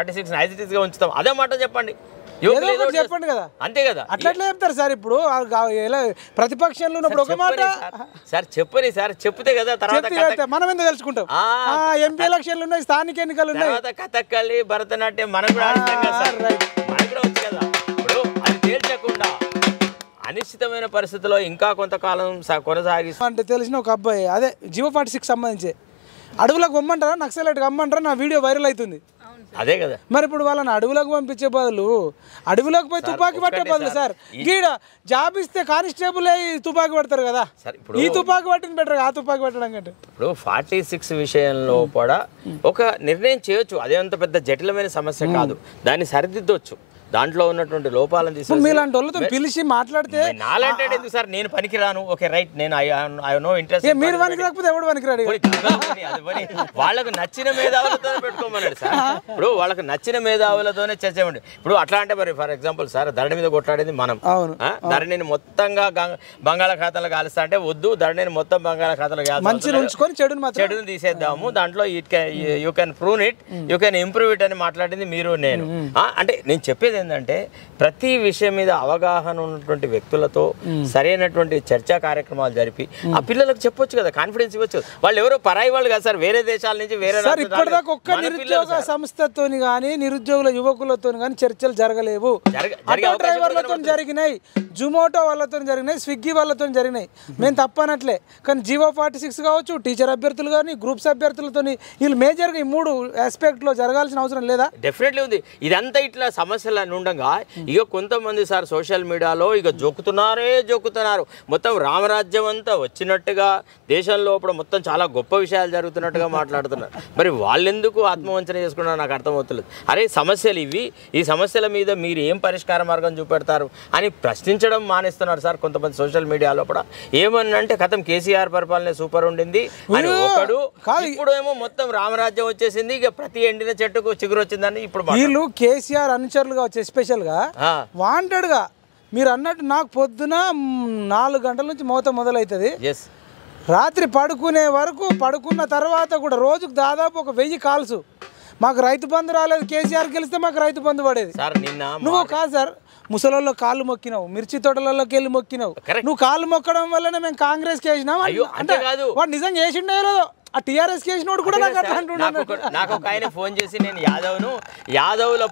46 as it is గా ఉంచుతాం అదే మాట చెప్పండి చెప్పండి కదా అంతే కదా అట్లా చెప్తారు సార్ ఇప్పుడు ప్రతిపక్షంలో ఉన్నప్పుడు ఒక మాట సార్ చెప్పని సార్ చెప్తే కదా తర్వాత మనం ఎందుకు తెలుసుకుంటాం ఎంపీ ఎలక్షన్లు ఉన్నాయి స్థానిక ఎన్నికలు ఉన్నాయి తర్వాత కథక్కలి భరతనాట్యం మనం కూడా ఆడతాం కదా సార్ మనకు కూడా వచ్చు కదా ఇప్పుడు అది తేల్చకుండా అనిశ్చితమైన పరిస్థితిలో ఇంకా కొంతకాలం కొనసాగిస్తూ అంటే తెలిసిన ఒక అబ్బాయి అదే జియో 46 సంబంధించి అడవులకు పొమ్మంటారా నక్సలైట్కి అమ్మంటారా నా వీడియో వైరల్ అవుతుంది అదే కదా మరి ఇప్పుడు వాళ్ళని అడవులకు పంపించే బదులు అడవులకు పోయి తుపాకీ పట్టే బదులు సార్ గీడ జాబ్ ఇస్తే కానిస్టేబుల్ తుపాకీ పడతారు కదా ఈ తుపాకీ పట్టిన బెటర్ ఆ తుపాకీ పట్టడం కంటే ఇప్పుడు 46 విషయంలో కూడా ఒక నిర్ణయం చేయొచ్చు అదేంత పెద్ద జటిలమైన సమస్య కాదు దాన్ని సరిదిద్దొచ్చు దాంట్లో ఉన్నటువంటి లోపాలను తీసుకొని మీలాంటి వాళ్ళతో పిలిచి మాట్లాడితే నాలంటే ఎందుకు సార్ నేను పనికిరాను ఓకే రైట్ నేను ఐ నో ఇంట్రెస్ట్ మీరు పనికి రాకపోతే ఎవడు పనికిరాడు వాళ్ళకు నచ్చిన మేధావులతోనే పెట్టుకోమన్నాడు సార్ ఇప్పుడు వాళ్ళకి నచ్చిన మేధావులతోనే చర్చ ఇవ్వండి ఇప్పుడు అట్లా అంటే మరి ఫర్ ఎగ్జాంపుల్ సార్ ధరణి మీద కొట్లాడేది మనం ధరణిని మొత్తంగా బంగాళాఖాతంలో కాలుస్తా అంటే వద్దు ధరణిని మొత్తం బంగాళాఖాతంలో చెడుని తీసేద్దాము దాంట్లో you can prove it you can improve it అని మాట్లాడింది మీరు నేను అంటే నేను చెప్పేది ఏంటంటే ప్రతి విషయం మీద అవగాహన ఉన్నటువంటి వ్యక్తులతో సరైనటువంటి చర్చా కార్యక్రమాలు జరిపి ఆ పిల్లలకు చెప్పొచ్చు కదా కాన్ఫిడెన్స్ ఇవ్వచ్చు వాళ్ళు ఎవరో పరాయి వాళ్ళు కదా సార్ వేరే దేశాల నుంచి వేరే ఇప్పటిదాకా ఒక్క నిరుద్యోగ సంస్థతో కానీ నిరుద్యోగుల యువకులతో కానీ చర్చలు జరగలేవు డ్రైవర్లతో జరిగినాయి జొమాటో వాళ్ళతో జరిగినాయి స్విగ్గీ వాళ్ళతో జరిగినాయి మేము తప్పనట్లే కానీ జియో 46 కావచ్చు టీచర్ అభ్యర్థులు కానీ గ్రూప్స్ అభ్యర్థులతో వీళ్ళు మేజర్గా ఈ 3 ఆస్పెక్ట్లో జరగాల్సిన అవసరం లేదా డెఫినెట్లీ ఉంది ఇదంతా ఇట్లా సమస్యలు ఉండగా ఇక కొంతమంది సార్ సోషల్ మీడియాలో ఇక జోకుతున్నారు మొత్తం రామరాజ్యం అంతా వచ్చినట్టుగా దేశంలో ఇప్పుడు మొత్తం చాలా గొప్ప విషయాలు జరుగుతున్నట్టుగా మాట్లాడుతున్నారు మరి వాళ్ళెందుకు ఆత్మవంచన చేసుకున్నారో నాకు అర్థమవుతలేదు అరే సమస్యలు ఇవి ఈ సమస్యల మీద మీరు ఏం పరిష్కార మార్గం చూపెడతారు అని ప్రశ్నించడం మానేస్తున్నారు సార్ కొంతమంది సోషల్ మీడియాలో కూడా ఏమన్నంటే కథం కేసీఆర్ పరిపాలన సూపర్ ఉండింది అని ఒకడు ఇప్పుడు ఏమో మొత్తం రామరాజ్యం వచ్చేసింది ఇక ప్రతి ఎండిన చెట్టుకు చిగురు వచ్చిందని ఇప్పుడు వీళ్ళు కేసీఆర్ అనుచరులుగా వచ్చే స్పెషల్గా వాంటెడ్గా మీరు అన్నట్టు నాకు పొద్దున 4 గంటల నుంచి మోత మొదలవుతుంది రాత్రి పడుకునే వరకు పడుకున్న తర్వాత కూడా రోజుకు దాదాపు ఒక 1000 కాల్స్ మాకు రైతు బంధు రాలేదు కేసీఆర్ గెలిస్తే మాకు రైతు బంధు పడేది నువ్వు కాదు సార్ ముసలోళ్ళు కాళ్ళు మొక్కినావు మిర్చి తోటలలోకి వెళ్ళి మొక్కినావు నువ్వు కాళ్ళు మొక్కడం వల్లనే మేము కాంగ్రెస్కి వేసినాం అంటే వాడు నిజంగా వేసిండే లేదో ఆ టీఆర్ఎస్ చేసినోడు కూడా నాకు ఒక ఆయన ఫోన్ చేసి నేను యాదవ్ల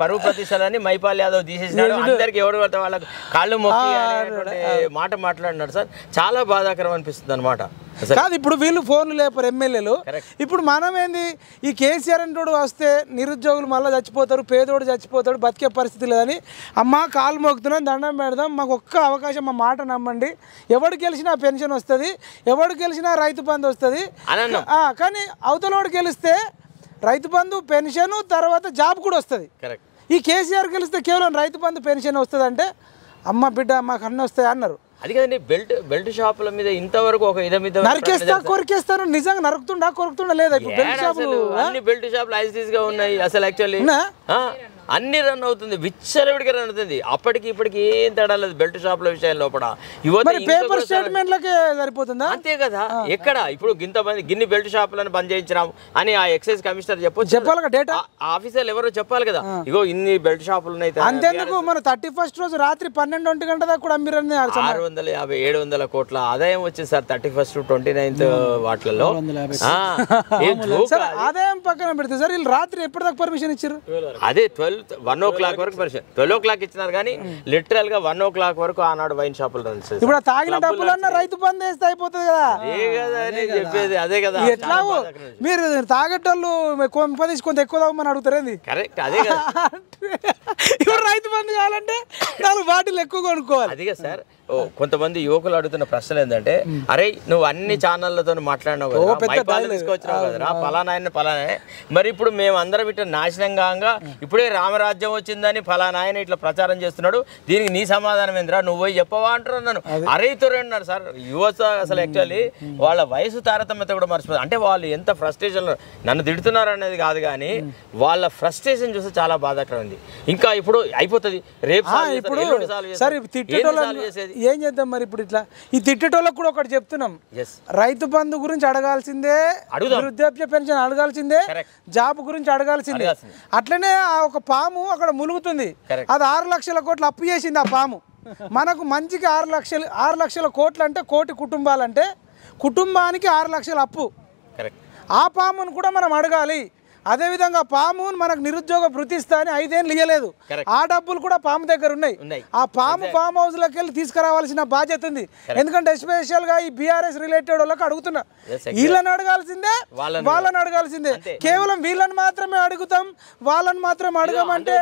పరువు ప్రతిష్టలని మైపాల్ యాదవ్ తీసేసినాడు అందరికి ఎవడు పడితే వాళ్ళకి కాళ్ళు మొక్కి మాట మాట్లాడినాడు సార్ చాలా బాధాకరం అనిపిస్తుంది అనమాట కాదు ఇప్పుడు వీళ్ళు ఫోన్లు లేపారు ఎమ్మెల్యేలు ఇప్పుడు మనం ఏంది ఈ కేసీఆర్ అంటోడు వస్తే నిరుద్యోగులు మళ్ళీ చచ్చిపోతారు పేదోడు చచ్చిపోతాడు బతికే పరిస్థితి లేదని అమ్మ కాలు మోగుతున్నాం దండం పెడదాం మాకు ఒక్క అవకాశం మా మాట నమ్మండి ఎవడు గెలిచినా పెన్షన్ వస్తుంది ఎవడు గెలిచినా రైతు బంధు వస్తుంది కానీ అవతలోడు గెలిస్తే రైతు బంధు పెన్షన్ తర్వాత జాబ్ కూడా వస్తుంది ఈ కేసీఆర్ గెలిస్తే కేవలం రైతు బంధు పెన్షన్ వస్తుంది అంటే అమ్మ బిడ్డ మాకు అన్నీ వస్తాయి అన్నారు అది కదండి బెల్ట్ షాపుల మీద ఇంతవరకు ఒక నరికేస్తా కొరికేస్తాను నిజంగా కొరుకుతుండా లేదా అన్ని బెల్ట్ షాపులు ఐసీగా ఉన్నాయి అసలు యాక్చువల్లీ అన్ని రన్ అవుతుంది విచ్చలవిడిగా రన్ అవుతుంది అప్పటికి ఇప్పటికి ఏం తేడా లేదు బెల్ట్ షాపుల విషయం లోపల పేపర్ స్టేట్మెంట్లకే సరిపోతుందా అంతే కదా ఎక్కడ ఇప్పుడు గిన్ని బెల్ట్ షాపులను బంద్ చేయించినాం అని ఆ ఎక్సైజ్ కమిషనర్ చెప్పాలి డేటా ఆఫీసర్లు ఎవరో చెప్పాలి కదా ఇగో ఇన్ని బెల్ట్ షాపులు ఉన్నాయి అంతేందుకు మన 31st రోజు రాత్రి 12 గంటల దాకా కూడా అమ్మిరని 650-700 కోట్ల ఆదాయం వచ్చింది సార్ 31st 29th వాటిలలో ఆదాయం పక్కన పెడితే సార్ వీళ్ళు రాత్రి ఎప్పటిదాకా పర్మిషన్ ఇచ్చారు అదే 1 o'clock వరకు పర్మిషన్ 12 o'clock ఇచ్చినారు కానీ లిటరల్ గా 1 o'clock వరకు ఆనాడు వైన్ షాపులు రన్ చేస్తారు ఇప్పుడు తాగిన డబ్బులన్నా రైతు బంద్ వేస్తే అయిపోతుంది కదా చెప్పేది అదే కదా ఎట్లా మీరు తాగేటోళ్ళు కొంత ఎక్కువ తాగమని అడుగుతారేంది కరెక్ట్ అదే కదా ఇప్పుడు రైతు బంద్ కావాలంటే 4 బాటిల్ ఎక్కువ కొనుక్కోవాలి అదే కదా సార్ కొంతమంది యువకులు అడుగుతున్న ప్రశ్నలు ఏంటంటే అరే నువ్వు అన్ని ఛానళ్లతో మాట్లాడినావు కదా తీసుకొచ్చినావు కదరా పలానాయన పలానా మరి ఇప్పుడు మేము అందరం ఇట్లా నాశనంగా ఇప్పుడే రామరాజ్యం వచ్చిందని ఫలానాయన ఇట్లా ప్రచారం చేస్తున్నాడు దీనికి నీ సమాధానం ఏంద్రా నువ్వు పోయి చెప్పవా అంటారు నన్ను అరైతురు అన్నారు సార్ యువత అసలు యాక్చువల్లీ వాళ్ళ వయసు తారతమ్యత కూడా మర్చిపోతుంది అంటే వాళ్ళు ఎంత ఫ్రస్ట్రేషన్ నన్ను తిడుతున్నారు అనేది కాదు కానీ వాళ్ళ ఫ్రస్ట్రేషన్ చూస్తే చాలా బాధాకరం ఉంది ఇంకా ఇప్పుడు అయిపోతుంది రేపు ఇప్పుడు ఏం చేద్దాం మరి ఇప్పుడు ఇట్లా ఈ తిట్టేటోళ్ళకి కూడా ఒకటి చెప్తున్నాం, రైతు బంధు గురించి అడగాల్సిందే, వృద్ధాప్య పెన్షన్ అడగాల్సిందే, జాబ్ గురించి అడగాల్సిందే. అట్లనే ఒక పాము అక్కడ ములుగుతుంది, అది 6 లక్షల కోట్లు అప్పు చేసింది ఆ పాము. మనకు మంచికి 6 లక్షల కోట్లు అంటే కోటి కుటుంబాలంటే కుటుంబానికి 6 లక్షల అప్పు. ఆ పామును కూడా మనం అడగాలి. అదేవిధంగా పాము మనకు నిరుద్యోగ భృతి ఇస్తా అని 5 ఏళ్ళు ఇవ్వలేదు, ఆ డబ్బులు కూడా పాము దగ్గర ఉన్నాయి. ఆ పాము ఫామ్ హౌస్లోకి వెళ్ళి తీసుకురావాల్సిన బాధ్యత ఉంది. ఎందుకంటే ఎస్పెషల్గా ఈ బీఆర్ఎస్ రిలేటెడ్ వాళ్ళకి అడుగుతున్నా, వీళ్ళని అడగాల్సిందే, వాళ్ళని అడగాల్సిందే. కేవలం వీళ్ళని మాత్రమే అడుగుతాం, వాళ్ళని మాత్రం అడగమంటే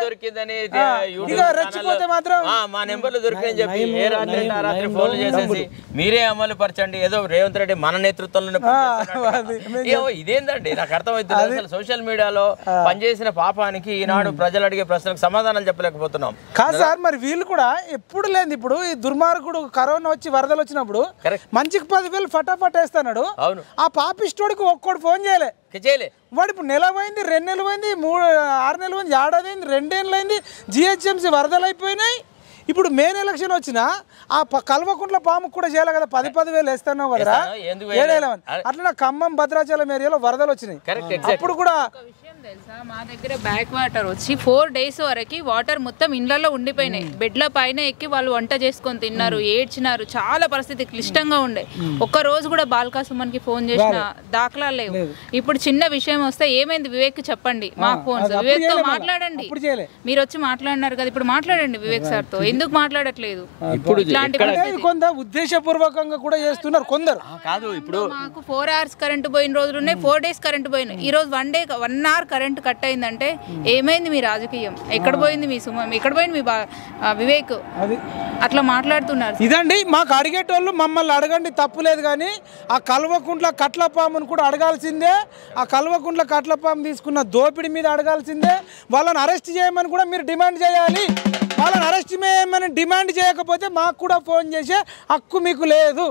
ఇక రెచ్చిపోతే మాత్రం మా నెంబర్లు దొరికిందని చెప్పి ఏ రాత్రి ఆ రాత్రి ఫోన్లు చేసేసి మీరే అమలు పరచండి, ఏదో రేవంత్ రెడ్డి మన నేతృత్వంలో ఇదేందండి నాకు అర్థమవుతుంది. సోషల్ మీడియాలో పనిచేసిన పాపానికి ఈనాడు ప్రజలు అడిగే ప్రశ్నలకు సమాధానాలు చెప్పలేకపోతున్నాం. కాదు సార్, మరి వీళ్ళు కూడా ఎప్పుడు లేదు. ఇప్పుడు ఈ దుర్మార్గుడు కరోనా వచ్చి వరదలు వచ్చినప్పుడు మంచికి 10,000 ఫటాఫట్ వేస్తున్నాడు. ఆ పాపిస్టోడికి ఒక్కడు ఫోన్ చేయలే. వాడు ఇప్పుడు నెల పోయింది, 2 నెలలు పోయింది, 6 నెలలు పోయింది, ఏడాది అయింది, 2 ఏళ్ళు అయింది. జిహెచ్ఎంసీ వరదలు అయిపోయినాయి. ఇప్పుడు మెయిన్ ఎలక్షన్ వచ్చినా ఆ కల్వకుంట్ల పాముకు కూడా చేయాలి కదా, 10,000 వేస్తున్నావు కదా. అట్లా ఖమ్మం భద్రాచలం ఏరియాలో వరదలు వచ్చినాయి. అప్పుడు కూడా తెలుసా, మా దగ్గర బ్యాక్ వాటర్ వచ్చి 4 డేస్ వరకు వాటర్ మొత్తం ఇండ్లలో ఉండిపోయినాయి. బెడ్ల పైన ఎక్కి వాళ్ళు వంట చేసుకొని తిన్నారు, ఏడ్చినారు, చాలా పరిస్థితి క్లిష్టంగా ఉండే. ఒక్క రోజు కూడా బాల్కా సుమన్కి ఫోన్ చేసిన దాఖలాలు లేవు. ఇప్పుడు చిన్న విషయం వస్తే ఏమైంది వివేక్ చెప్పండి, మాకు ఫోన్ వివేక్ తో మాట్లాడండి. మీరు వచ్చి మాట్లాడినారు కదా, ఇప్పుడు మాట్లాడండి వివేక్ సార్ తో. ఎందుకు మాట్లాడట్లేదు? ఇప్పుడు కొంత ఉద్దేశపూర్వకంగా కూడా చేస్తున్నారు కొందరు. కాదు, ఇప్పుడు మాకు 4 hours కరెంట్ పోయిన రోజులు ఉన్నాయి, 4 days కరెంట్ పోయినాయి. ఈ రోజు 1 hour కరెంట్ కట్ అయిందంటే ఏమైంది మీ రాజకీయం? ఎక్కడ పోయింది మీ సుమ? ఎక్కడ పోయింది మీ వివేక్? అట్లా మాట్లాడుతున్నారు. ఇదండి మాకు అడిగేటోళ్ళు మమ్మల్ని అడగండి, తప్పులేదు. కానీ ఆ కల్వకుంట్ల కట్లపామును కూడా అడగాల్సిందే. ఆ కల్వకుంట్ల కట్లపాము తీసుకున్న దోపిడీ మీద అడగాల్సిందే. వాళ్ళని అరెస్ట్ చేయమని కూడా మీరు డిమాండ్ చేయాలి. వాళ్ళని అరెస్ట్ చేయమని డిమాండ్ చేయకపోతే మాకు కూడా ఫోన్ చేసే హక్కు మీకు లేదు.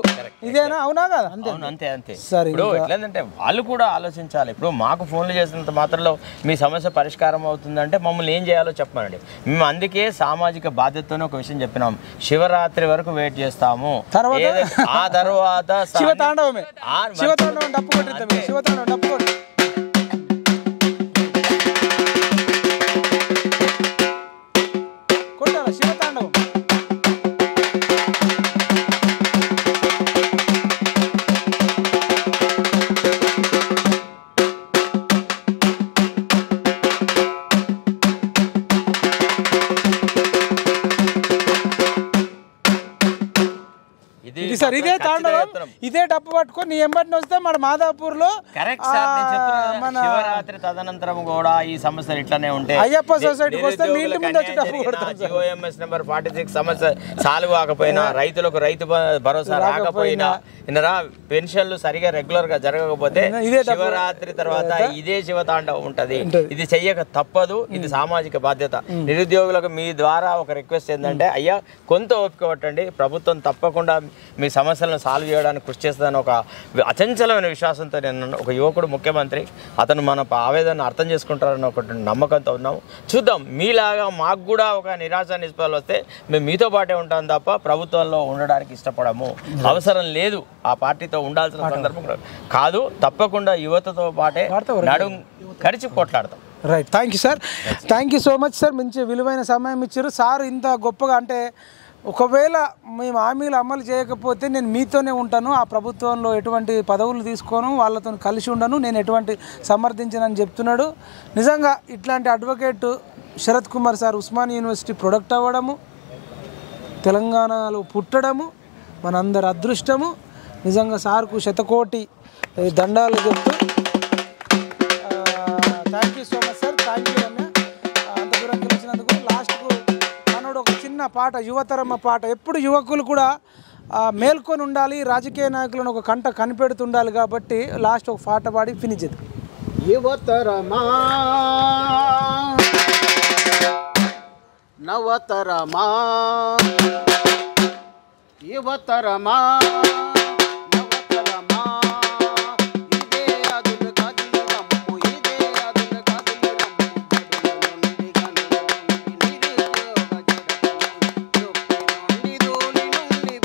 ఇదేనా? అవునా కదా? అంతే అంతే. సరే, ఇప్పుడు ఎట్లేదంటే వాళ్ళు కూడా ఆలోచించాలి. ఇప్పుడు మాకు ఫోన్లు చేసినంత మాత్రంలో మీ సమస్య పరిష్కారం అవుతుందంటే మమ్మల్ని ఏం చేయాలో చెప్పమనండి. మేము అందుకే సామాజిక బాధ్యతతోనే ఒక విషయం చెప్పినాం, శివరాత్రి వరకు వెయిట్ చేస్తాము. ఆ తర్వాత శివతాండవమే, శివతాండవం డప్పు కొట్టిద్దాం, శివతాండవం డప్పు కొట్టి కొట్టాల శివతాండవం. సార్ ఇదే తాండవం, ఇదే డప్పు పట్టుకొని నీ ఎంబటిని వస్తే మన మాదాపూర్ లో శివరాత్రి తదనంతరం కూడా ఈ సమస్యలు ఇట్లానే ఉంటాయి. అయ్యప్ప సొసైటీకి వస్తే మీ ఇంటి ముందు వచ్చి డప్పు కొడతాం. జిఓఎంఎస్ నెంబర్ 46 సమస్య సాల్వ్ కాకపోయినా, రైతులకు రైతు భరోసా రాకపోయినా, పెన్షన్లు సరిగా రెగ్యులర్ గా జరగకపోతే శివరాత్రి తర్వాత ఇదే శివతాండవం ఉంటది. ఇది చెయ్యక తప్పదు. ఇది సామాజిక బాధ్యత. నిరుద్యోగులకు మీ ద్వారా ఒక రిక్వెస్ట్ ఏంటంటే, అయ్యా కొంత ఓపిక పట్టండి, ప్రభుత్వం తప్పకుండా మీ సమస్యలను సాల్వ్ చేయడానికి కృషి చేస్తుందని ఒక అచంచలమైన విశ్వాసంతో నేను, ఒక యువకుడు ముఖ్యమంత్రి, అతను మన ఆవేదన అర్థం చేసుకుంటారని ఒక నమ్మకంతో ఉన్నాము. చూద్దాం, మీలాగా మాకు కూడా ఒక నిరాశ నిస్పృహలు వస్తే మేము మీతో పాటే ఉంటాం తప్ప ప్రభుత్వంలో ఉండడానికి ఇష్టపడము. అవసరం లేదు, ఆ పార్టీతో ఉండాల్సిన సందర్భం కాదు. తప్పకుండా యువతతో పాటే నడుం కడిచి కొట్లాడతాం. Right, thank you sir, thank you so much sir. మంచి విలువైన సమయం ఇచ్చారు సార్. ఇంత గొప్పగా అంటే ఒకవేళ మేము హామీలు అమలు చేయకపోతే నేను మీతోనే ఉంటాను, ఆ ప్రభుత్వంలో ఎటువంటి పదవులు తీసుకోను, వాళ్ళతో కలిసి ఉండను, నేను ఎటువంటి సమర్థించనని చెప్తున్నాడు. నిజంగా ఇట్లాంటి advocate Sarath Kumar sir Osmania university product అవ్వడము, తెలంగాణలో పుట్టడము మనందరి అదృష్టము. నిజంగా సార్కు శతకోటి దండాలు చెప్తూ thank you so much sir. Thank you Ramya, అంత దూరం గెలిచినందుకు. లాస్ట్కు మనోడు ఒక చిన్న పాట, యువతరమ్మ పాట. ఎప్పుడు యువకులు కూడా మేల్కొని ఉండాలి, రాజకీయ నాయకులను ఒక కంట కనిపెడుతుండాలి. కాబట్టి లాస్ట్ ఒక పాట పాడి ఫినిష్ చేద్దాం. యువతరమా నవతరమా, యువతరమా నవతరమా, ఇదే అదులు కదిలి రమ్ము, ఇదే అదులు కదిలి రమ్ము, గడుల నుండి గనుల నుండి నిరుద్యోగ జడల నుండి, దూలి నుండి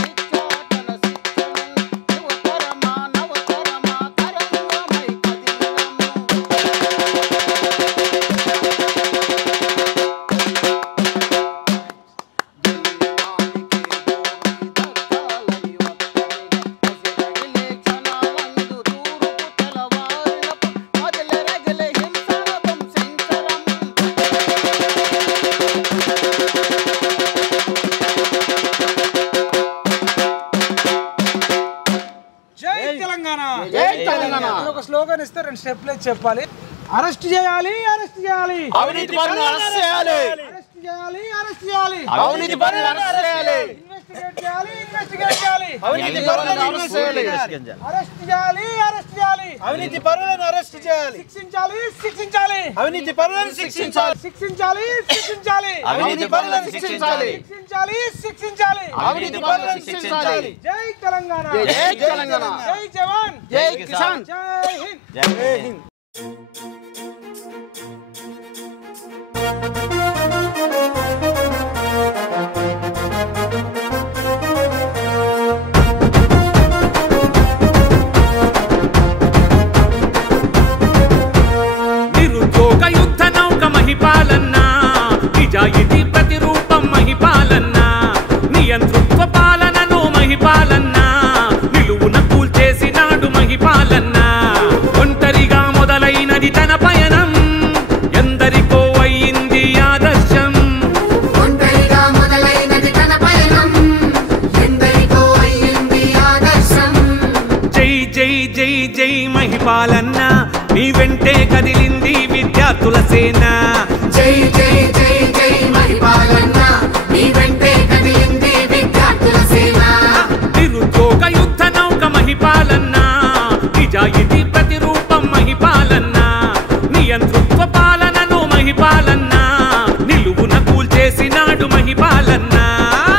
చేస్తే 2 స్టెప్లు చెప్పాలి. అరెస్ట్ చేయాలి, అరెస్ట్ చేయాలి, అవినీతి పరులను అరెస్ట్ చేయాలి, అరెస్ట్ చేయాలి, అరెస్ట్ చేయాలి, అవినీతి పరులను అరెస్ట్ చేయాలి, ఇన్వెస్టిగేట్ చేయాలి, ఇన్వెస్టిగేట్ చేయాలి, అవినీతి పరులను అరెస్ట్ చేయాలి, అరెస్ట్ చేయాలి, అరెస్ట్ చేయాలి, అవినీతి పరులను అరెస్ట్ చేయాలి, శిక్షించాలి, శిక్షించాలి, అవినీతి పరులను శిక్షించాలి, శిక్షించాలి, శిక్షించాలి, అవినీతి పరులను శిక్షించాలి, శిక్షించాలి, శిక్షించాలి, అవినీతి పరులను శిక్షించాలి. జై తెలంగాణ, జై తెలంగాణ, జై జవాన్, జై కిసాన్, జై హింద్. జై హింద్. నిరుద్యోగ యుద్ధ నౌక మహిపాలన్న, నిజాయితీ ప్రతిరూపం మహిపాలన్న, నియంతృత్వ పాలనను మహిపాలన్న, నిలువున కూల్చేసినాడు మహిపాలన్న. ఒంటరిగా మొదలైనది తన పయనం, ఎందరికో అయ్యింది ఆదర్శం. ఒంటరిగా మొదలైనది తన పయనం, ఎందరికో అయ్యింది ఆదర్శం. జై జై జై జై మహిపాలన్న, నీ వెంటే కదిలింది విద్యార్థుల సేన. జై జై